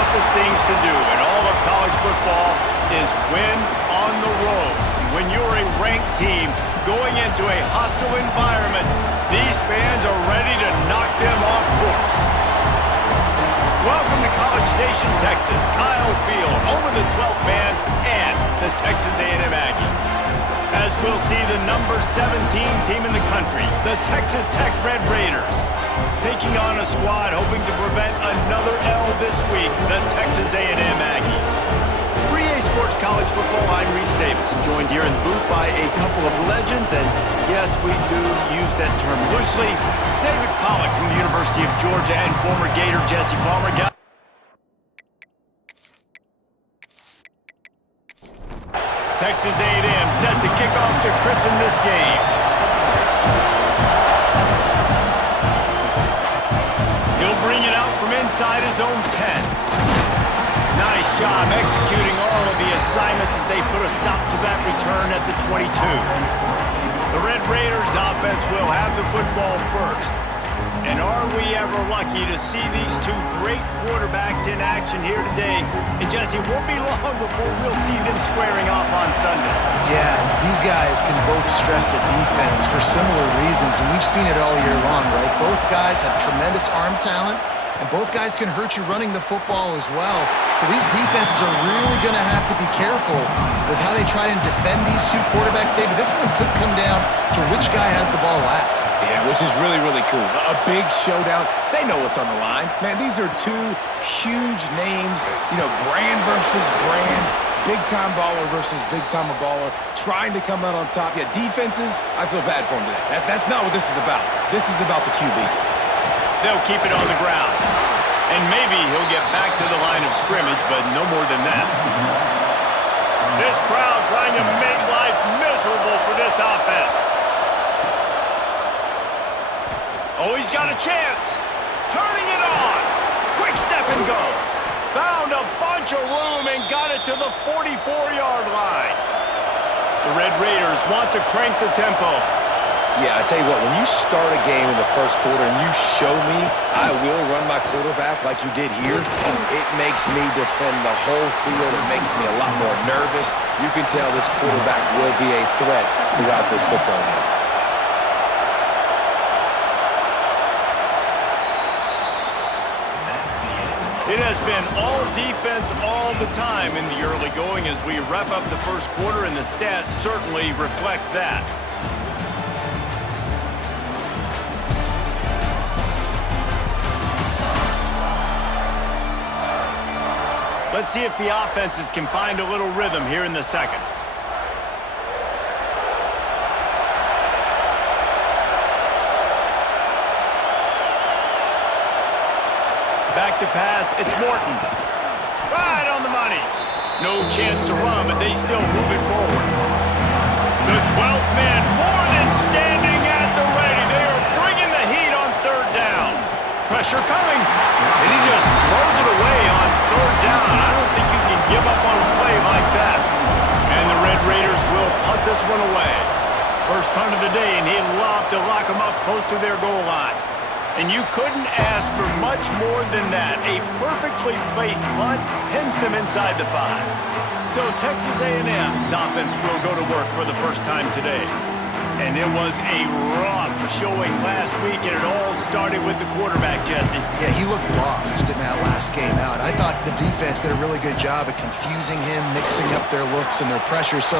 toughest things to do in all of college football is win on the road. When you're a ranked team going into a hostile environment, these fans are ready to knock them off course. Welcome to College Station, Texas. Kyle Field over the 12th man and the Texas A&M Aggies. As we'll see the number 17 team in the country, the Texas Tech Red Raiders, taking on a squad hoping to prevent another L this week, the Texas A&M Aggies. Free A Sports College Football, I'm Reese Davis, joined here in the booth by a couple of legends, and yes, we do use that term loosely. David Pollack from the University of Georgia and former Gator Jesse Palmer. Texas A&M set to kick off to christen this game. He'll bring it out from inside his own 10. Nice job executing all of the assignments as they put a stop to that return at the 22. The Red Raiders offense will have the football first. And are we ever lucky to see these two great quarterbacks in action here today? And Jesse, it won't be long before we'll see them squaring off on Sundays. Yeah, these guys can both stress a defense for similar reasons, and we've seen it all year long, right? Both guys have tremendous arm talent, and both guys can hurt you running the football as well. So these defenses are really going to have to be careful with how they try and defend these two quarterbacks, David. This one could come down to which guy has the ball last. Yeah, which is really, really cool. A big showdown. They know what's on the line. Man, these are two huge names, brand versus brand, big-time baller versus big-time baller, trying to come out on top. Yeah, defenses, I feel bad for them today. That's not what this is about. This is about the QBs. They'll keep it on the ground. And maybe he'll get back to the line of scrimmage, but no more than that. This crowd trying to make life miserable for this offense. Oh, he's got a chance. Turning it on. Quick step and go. Found a bunch of room and got it to the 44-yard line. The Red Raiders want to crank the tempo. Yeah, I tell you what, when you start a game in the first quarter and you show me I will run my quarterback like you did here, it makes me defend the whole field. It makes me a lot more nervous. You can tell this quarterback will be a threat throughout this football game. It has been all defense all the time in the early going as we wrap up the first quarter, and the stats certainly reflect that. Let's see if the offenses can find a little rhythm here in the second. Back to pass, it's Morton. Right on the money. No chance to run, but they still move it forward. The 12th man more than standing at the ready. They are bringing the heat on third down. Pressure coming, and he just throws it away on third down. I don't think you can give up on a play like that. And the Red Raiders will punt this one away. First punt of the day, and he'd love to lock them up close to their goal line. And you couldn't ask for much more than that. A perfectly placed punt pins them inside the 5. So Texas A&M's offense will go to work for the first time today. And it was a rough showing last week, and it all started with the quarterback, Jesse. Yeah, he looked lost in that last game out. I thought the defense did a really good job of confusing him, mixing up their looks and their pressure. So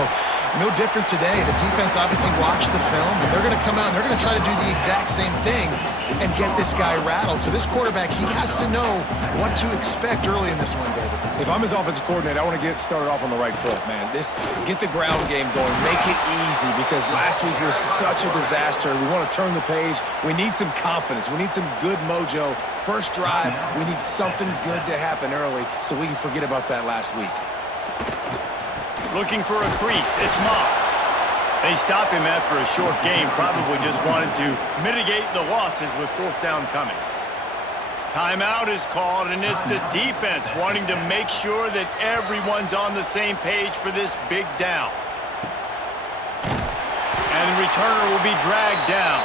no different today. The defense obviously watched the film, and they're going to come out and they're going to try to do the exact same thing and get this guy rattled. So this quarterback, he has to know what to expect early in this one, David. If I'm his offensive coordinator, I want to get started off on the right foot, man. Get the ground game going. Make it easy, because last week was such a disaster. We want to turn the page. We need some confidence. We need some good mojo. First drive, we need something good to happen early so we can forget about that last week. Looking for a crease. It's Moss. They stop him after a short game. Probably just wanted to mitigate the losses with fourth down coming. Timeout is called, and it's the defense wanting to make sure that everyone's on the same page for this big down. And the returner will be dragged down.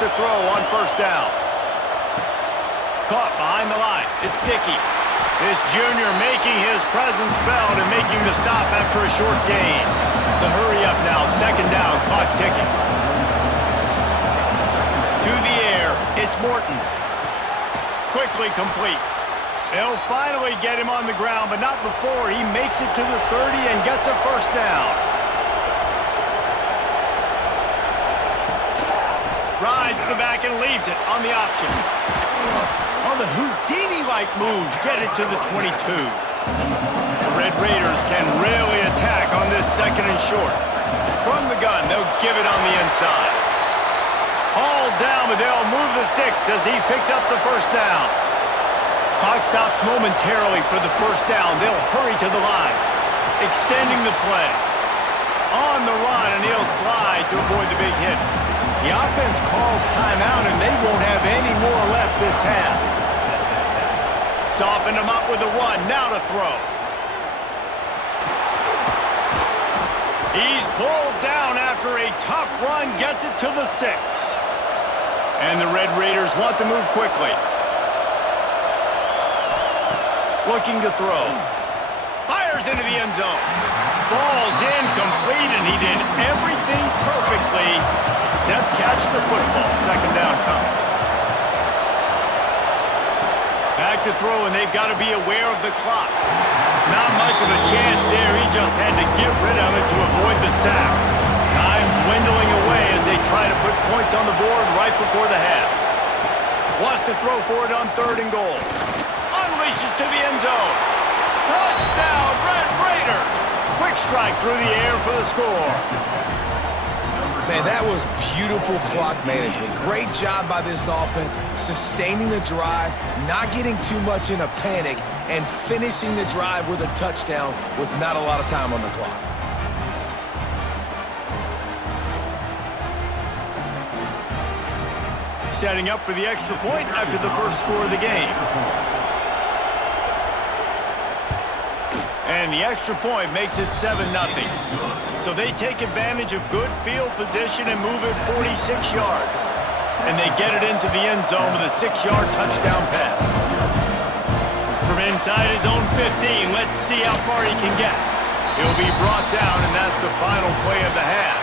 to throw on first down. Caught behind the line. It's Dickey. This junior making his presence felt and making the stop after a short gain. The hurry up now, second down, clock ticking. To the air, it's Morton. Quickly complete. They'll finally get him on the ground, but not before he makes it to the 30 and gets a first down. Rides the back and leaves it on the option. On the Houdini-like moves, get it to the 22. The Red Raiders can really attack on this second and short. From the gun, they'll give it on the inside. Hauled down, but they'll move the sticks as he picks up the first down. Clock stops momentarily for the first down. They'll hurry to the line, extending the play. On the run, and he'll slide to avoid the big hit. The offense calls timeout, and they won't have any more left this half. Softened him up with a run, now to throw. He's pulled down after a tough run, gets it to the 6. And the Red Raiders want to move quickly. Looking to throw. Fires into the end zone. Falls in complete, and he did everything perfectly except catch the football. Second down coming. Back to throw, and they've got to be aware of the clock. Not much of a chance there. He just had to get rid of it to avoid the sack. Time dwindling away as they try to put points on the board right before the half. Wants to throw for it on 3rd and goal. Unleashes to the end zone. Touchdown, Red Raiders! Quick strike through the air for the score. Man, that was beautiful clock management. Great job by this offense, sustaining the drive, not getting too much in a panic, and finishing the drive with a touchdown with not a lot of time on the clock. Setting up for the extra point after the first score of the game. And the extra point makes it 7-0. So they take advantage of good field position and move it 46 yards. And they get it into the end zone with a 6-yard touchdown pass. From inside his own 15, let's see how far he can get. He'll be brought down, and that's the final play of the half.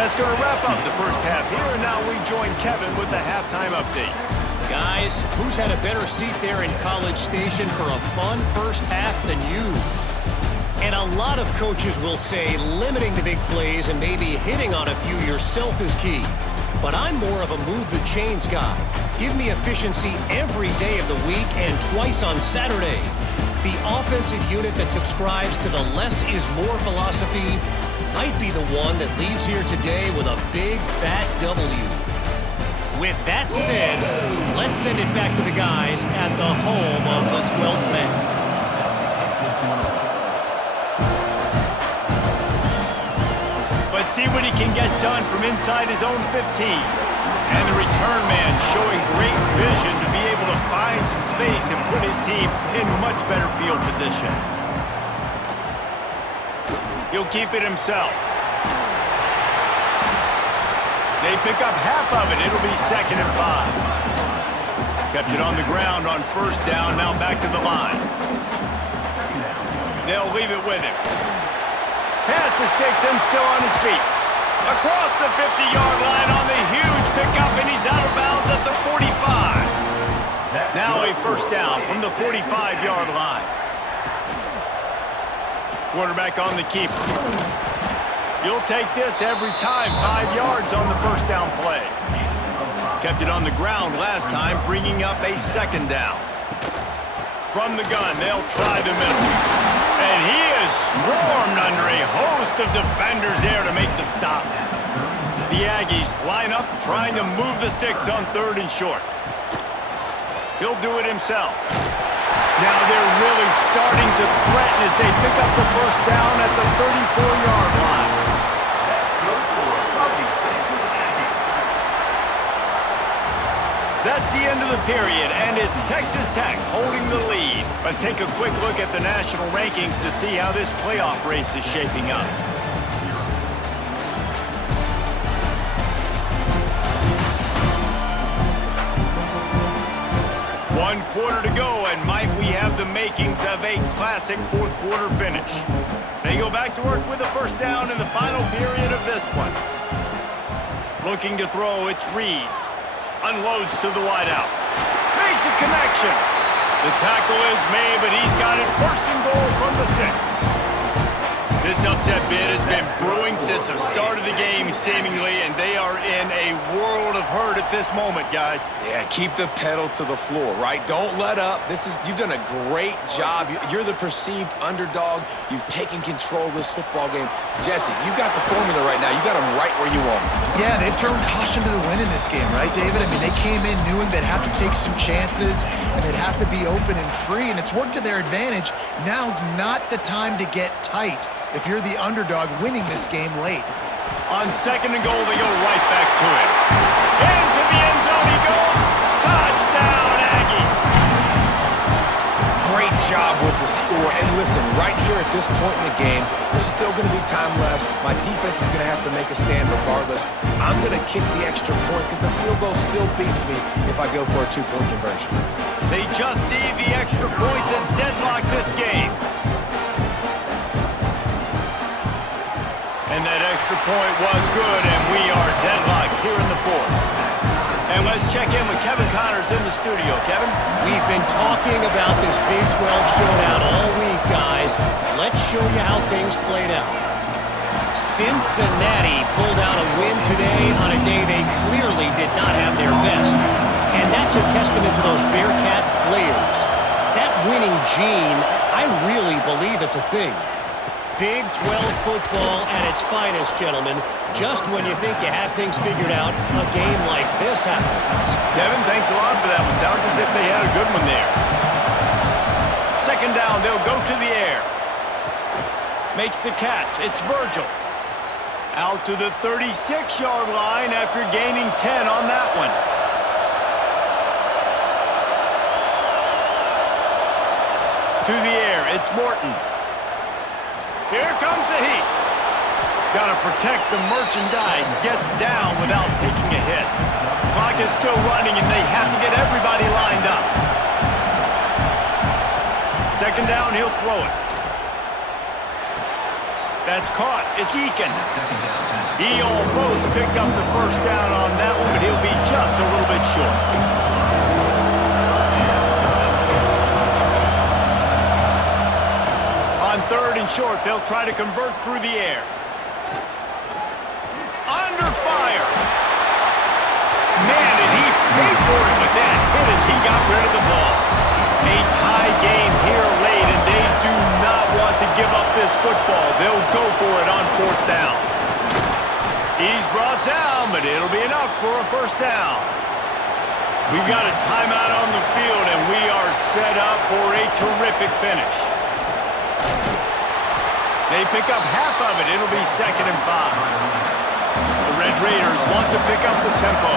That's going to wrap up the first half here, and now we join Kevin with the halftime update. Guys, who's had a better seat there in College Station for a fun first half than you? And a lot of coaches will say limiting the big plays and maybe hitting on a few yourself is key. But I'm more of a move the chains guy. Give me efficiency every day of the week and twice on Saturday. The offensive unit that subscribes to the less is more philosophy might be the one that leaves here today with a big fat W. With that said, let's send it back to the guys at the home of the 12th man. But see what he can get done from inside his own 15. And the return man showing great vision to be able to find some space and put his team in much better field position. He'll keep it himself. They pick up half of it. It'll be 2nd and 5. Kept it on the ground on first down. Now back to the line. They'll leave it with him. Pass the sticks and still on his feet. Across the 50-yard line on the huge pickup, and he's out of bounds at the 45. Now a first down from the 45-yard line. Quarterback on the keeper. You'll take this every time. 5 yards on the first down play. Kept it on the ground last time, bringing up a 2nd down. From the gun, they'll try the middle. And he is swarmed under a host of defenders there to make the stop. The Aggies line up, trying to move the sticks on 3rd and short. He'll do it himself. Now they're really starting to threaten as they pick up the first down at the 34-yard line. That's the end of the period, and it's Texas Tech holding the lead. Let's take a quick look at the national rankings to see how this playoff race is shaping up. 1 quarter to go, and might we have the makings of a classic fourth quarter finish. They go back to work with a first down in the final period of this one. Looking to throw, it's Reed. Unloads to the wideout. Makes a connection. The tackle is made, but he's got it first and goal from the 6. This upset bid has been brewing since the start of the game, seemingly, and they are in a world of hurt at this moment, guys. Yeah, keep the pedal to the floor, right? Don't let up. You've done a great job. You're the perceived underdog. You've taken control of this football game. Jesse, you got the formula right now. You got them right where you want them. Yeah, they've thrown caution to the wind in this game, right, David? I mean, they came in knowing they'd have to take some chances and they'd have to be open and free, and it's worked to their advantage. Now's not the time to get tight if you're the underdog winning this game late. On 2nd and goal, they go right back to it. Into the end zone he goes. Touchdown, Aggie. Great job with the score. And listen, right here at this point in the game, there's still going to be time left. My defense is going to have to make a stand regardless. I'm going to kick the extra point because the field goal still beats me if I go for a 2-point conversion. They just need the extra point to deadlock this game. And that extra point was good, and we are deadlocked here in the 4th. And let's check in with Kevin Connors in the studio. Kevin? We've been talking about this Big 12 showdown all week, guys. Let's show you how things played out. Cincinnati pulled out a win today on a day they clearly did not have their best. And that's a testament to those Bearcat players. That winning gene, I really believe it's a thing. Big 12 football at its finest, gentlemen. Just when you think you have things figured out, a game like this happens. Kevin, thanks a lot for that one. Sounds as if they had a good one there. 2nd down, they'll go to the air. Makes the catch. It's Virgil. Out to the 36-yard line after gaining 10 on that one. To the air, it's Morton. Here comes the heat. Got to protect the merchandise. Gets down without taking a hit. Clock is still running, and they have to get everybody lined up. 2nd down, he'll throw it. That's caught. It's Eakin. He almost picked up the first down on that one, but he'll be just a little bit short. On 3rd and short, they'll try to convert through the air. Under fire. Man, did he pay for it with that hit as he got rid of the ball. A tie game here late, and they do not want to give up this football. They'll go for it on 4th down. He's brought down, but it'll be enough for a first down. We've got a timeout on the field, and we are set up for a terrific finish. They pick up half of it. It'll be 2nd and 5. The Red Raiders want to pick up the tempo.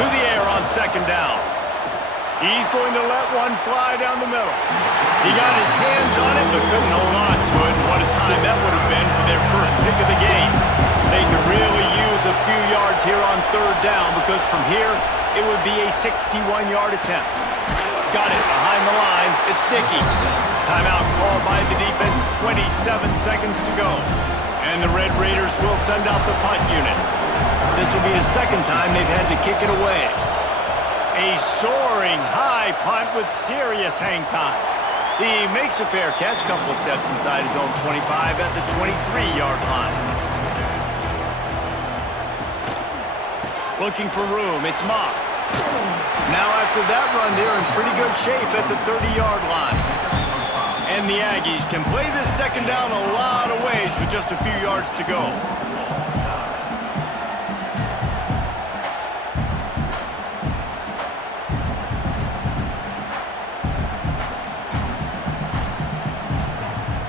To the air on 2nd down. He's going to let one fly down the middle. He got his hands on it, but couldn't hold on to it. And what a time that would have been for their first pick of the game. They could really use a few yards here on 3rd down, because from here, it would be a 61-yard attempt. Got it behind the line. It's Dickey. Timeout called by the defense. 27 seconds to go. And the Red Raiders will send out the punt unit. This will be the 2nd time they've had to kick it away. A soaring high punt with serious hang time. He makes a fair catch, couple of steps inside his own 25 at the 23-yard line. Looking for room. It's Moss. Now after that run, they're in pretty good shape at the 30-yard line. And the Aggies can play this 2nd down a lot of ways with just a few yards to go.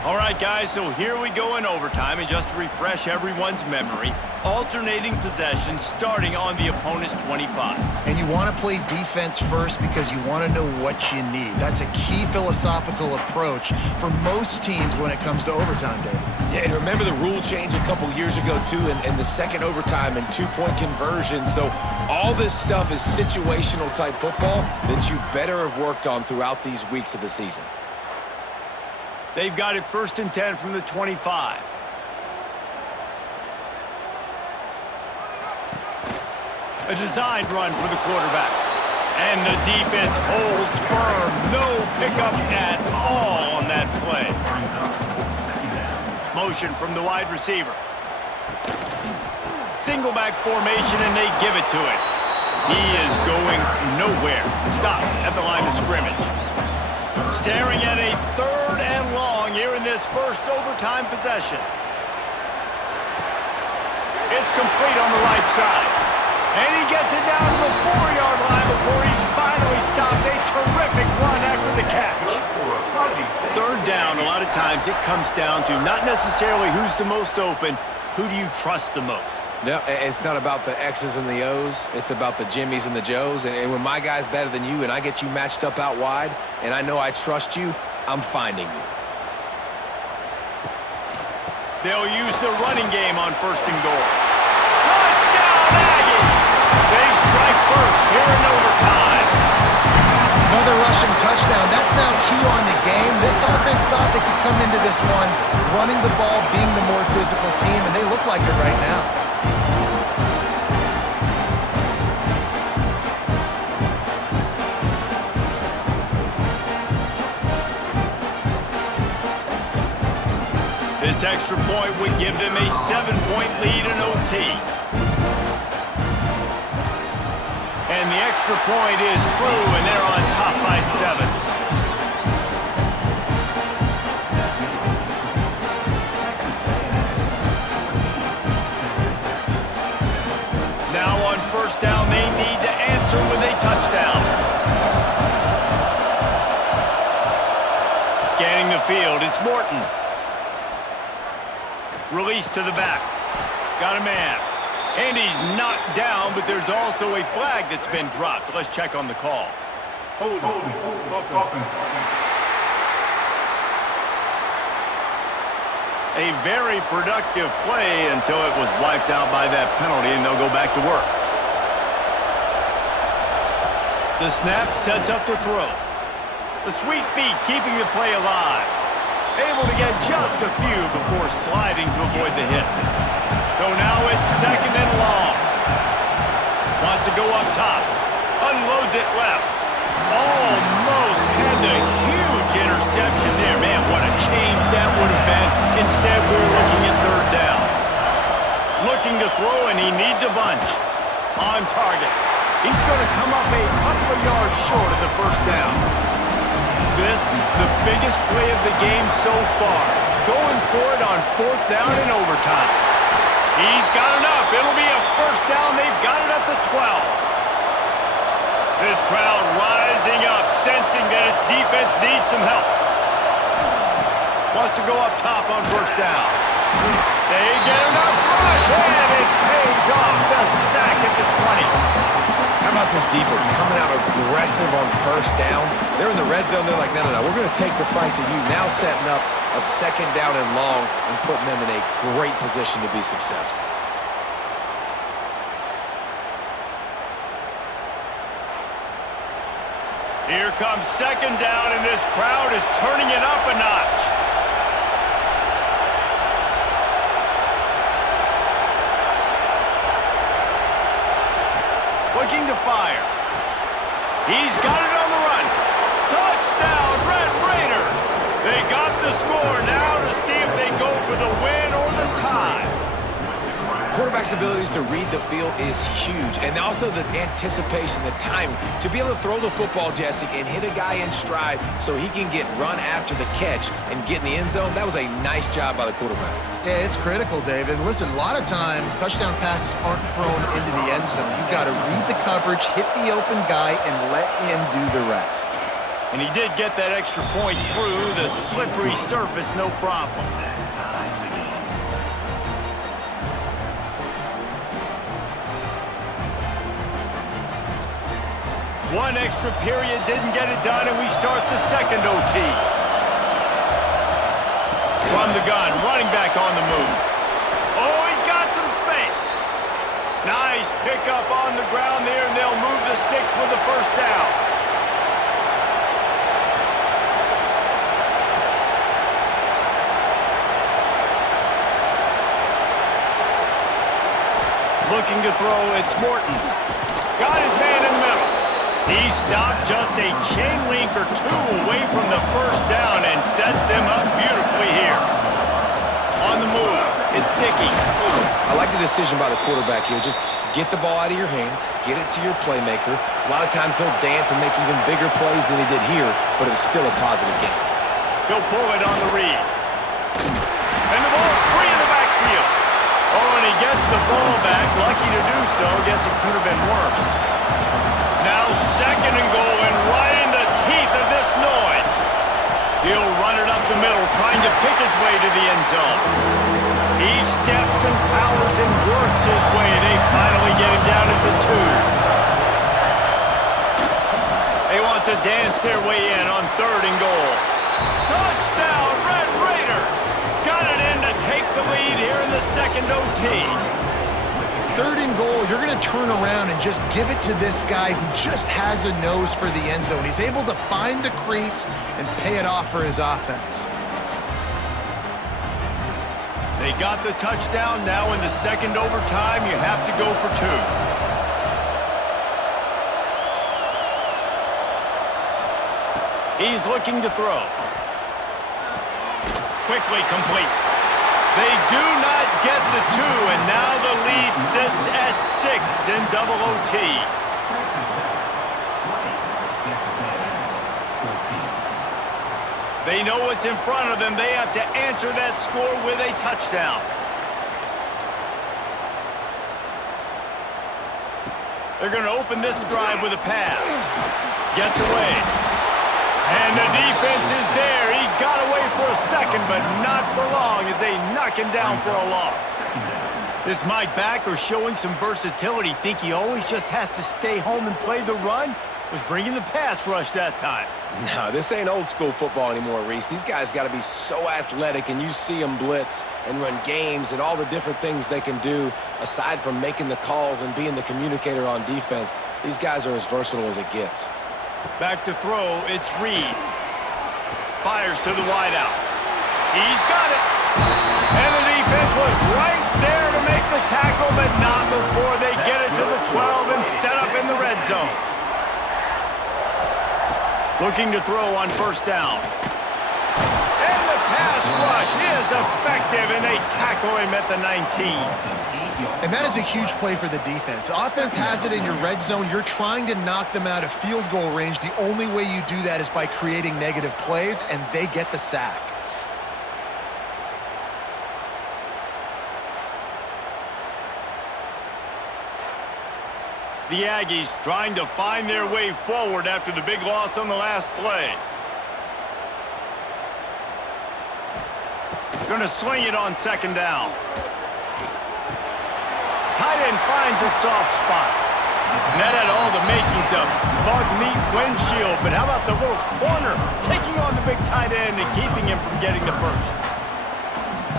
All right, guys, so here we go in overtime, and just to refresh everyone's memory, alternating possession starting on the opponent's 25. And you want to play defense first because you want to know what you need. That's a key philosophical approach for most teams when it comes to overtime, David. Yeah, and remember the rule change a couple years ago, too, and the second overtime and two-point conversion. So all this stuff is situational-type football that you better have worked on throughout these weeks of the season. They've got it 1st and 10 from the 25. A designed run for the quarterback. And the defense holds firm. No pickup at all on that play. Motion from the wide receiver. Single back formation, and they give it to it. He is going nowhere. Stop at the line of scrimmage. Staring at a 3rd and long here in this first overtime possession. It's complete on the right side. And he gets it down to the 4-yard line before he's finally stopped. A terrific run after the catch. 3rd down, a lot of times it comes down to not necessarily who's the most open, who do you trust the most? No, it's not about the X's and the O's. It's about the Jimmys and the Joes. And when my guy's better than you and I get you matched up out wide and I know I trust you, I'm finding you. They'll use the running game on 1st and goal. Touchdown, Aggies! They strike first here in overtime. Another rushing touchdown. That's now 2 on the game. This offense thought they could come into this one running the ball, being the more physical team, and they look like it right now. This extra point would give them a 7-point lead in OT. And the extra point is true, and they're on top by 7. Now on 1st down, they need to answer with a touchdown. Scanning the field, it's Morton. Release to the back. Got a man. And he's knocked down, but there's also a flag that's been dropped. Let's check on the call. Hold on. A very productive play until it was wiped out by that penalty, and they'll go back to work. The snap sets up the throw. The sweet feet keeping the play alive. Able to get just a few before sliding to avoid the hits. So now it's 2nd and long. Wants to go up top. Unloads it left. Almost had the huge interception there. Man, what a change that would have been. Instead, we're looking at 3rd down. Looking to throw, and he needs a bunch. On target. He's going to come up a couple of yards short of the 1st down. This, the biggest play of the game so far. Going for it on 4th down in overtime. He's got enough. It'll be a 1st down. They've got it at the 12. This crowd rising up, sensing that its defense needs some help. Wants to go up top on 1st down. They get enough rush, and it pays off. The sack at the 20. How about this defense coming out aggressive on 1st down? They're in the red zone. They're like, no, we're going to take the fight to you. Now setting up a 2nd down and long and putting them in a great position to be successful. Here comes 2nd down, and this crowd is turning it up a notch. Looking to fire. He's got it on the run. Touchdown, Red Raiders. They got the score now to see if they go for the win or the tie. Quarterback's abilities to read the field is huge, and also the anticipation, the timing. To be able to throw the football, Jesse, and hit a guy in stride so he can get run after the catch and get in the end zone, that was a nice job by the quarterback. Yeah, it's critical, David. Listen, a lot of times touchdown passes aren't thrown into the end zone. You've got to read the coverage, hit the open guy, and let him do the rest. And he did get that extra point through the slippery surface, no problem. One extra period didn't get it done, and we start the 2nd OT. From the gun, running back on the move. Oh, he's got some space. Nice pickup on the ground there, and they'll move the sticks with the first down. Looking to throw, it's Morton. Got his man in the middle. He stopped just a chain link or two away from the first down and sets them up beautifully here. On the move, it's Dickey. I like the decision by the quarterback here. Just get the ball out of your hands, get it to your playmaker. A lot of times he'll dance and make even bigger plays than he did here, but it was still a positive game. He'll pull it on the read. And the ball's free in the backfield. Oh, and he gets the ball back. Lucky to do so. Guess it could have been worse. Now second and goal, and right in the teeth of this noise. He'll run it up the middle, trying to pick his way to the end zone. He steps and powers and works his way. They finally get him down at the 2. They want to dance their way in on third and goal. Touchdown, Red Raiders! Got it in to take the lead here in the second OT. Third and goal, you're going to turn around and just give it to this guy who just has a nose for the end zone. He's able to find the crease and pay it off for his offense. They got the touchdown. Now in the second overtime, you have to go for 2. He's looking to throw. Quickly complete. They do not get the 2, and now the lead sits at 6 in double OT. They know what's in front of them. They have to answer that score with a touchdown. They're going to open this drive with a pass. Gets away. And the defense is there. He got away for a second, but not for long as they knock him down for a loss. This Mike backer showing some versatility. Think he always just has to stay home and play the run? Was bringing the pass rush that time. No, this ain't old school football anymore, Reese. These guys got to be so athletic, and you see them blitz and run games and all the different things they can do aside from making the calls and being the communicator on defense. These guys are as versatile as it gets. Back to throw, it's Reed. Fires to the wideout. He's got it. And the defense was right there to make the tackle, but not before they get it to the 12 and set up in the red zone. Looking to throw on first down. And the pass rush is effective, and they tackle him at the 19. And that is a huge play for the defense. Offense has it in your red zone. You're trying to knock them out of field goal range. The only way you do that is by creating negative plays, and they get the sack. The Aggies trying to find their way forward after the big loss on the last play. Going to sling it on second down. Tight end finds a soft spot. And that had all the makings of bug meat windshield, but how about the little corner taking on the big tight end and keeping him from getting the first?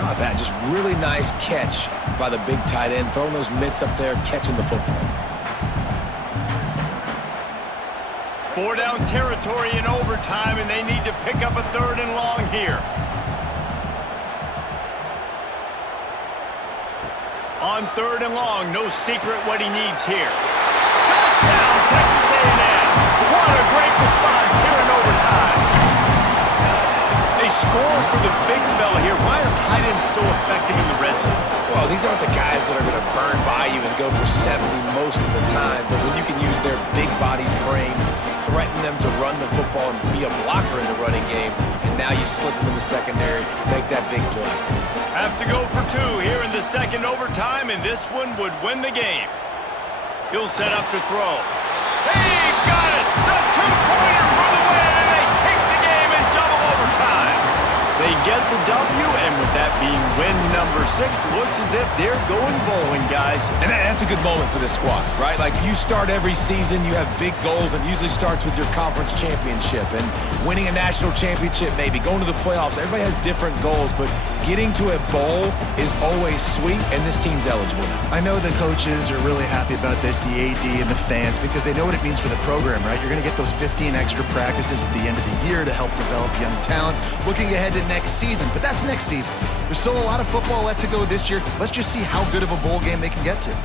Oh, that just really nice catch by the big tight end, throwing those mitts up there, catching the football. 4 down territory in overtime, and they need to pick up a third and long here. On third and long, no secret what he needs here. Touchdown, Texas A&M. What a great response here in overtime. They score for the big fella here. Why are tight ends so effective in the red zone? Well, these aren't the guys that are going to burn by you and go for 70 most of the time, but when you can use their big-bodied frames, threaten them to run the football and be a blocker in the running game, and now you slip them in the secondary, make that big play. Have to go for 2 here in the second overtime, and this one would win the game. He'll set up to throw. He got it! The 2-pointer for the win, and they take the game in double overtime. They get the W, and with that being win number 6, looks as if they're going bowling, guys. And that's a good moment for this squad, right? Like, you start every season, you have big goals, and it usually starts with your conference championship and winning a national championship, maybe going to the playoffs. Everybody has different goals, but getting to a bowl is always sweet, and this team's eligible now. I know the coaches are really happy about this, the AD and the fans, because they know what it means for the program, right? You're going to get those 15 extra practices at the end of the year to help develop young talent, looking ahead to next season. But that's next season. There's still a lot of football left to go this year. Let's just see how good of a bowl game they can get to.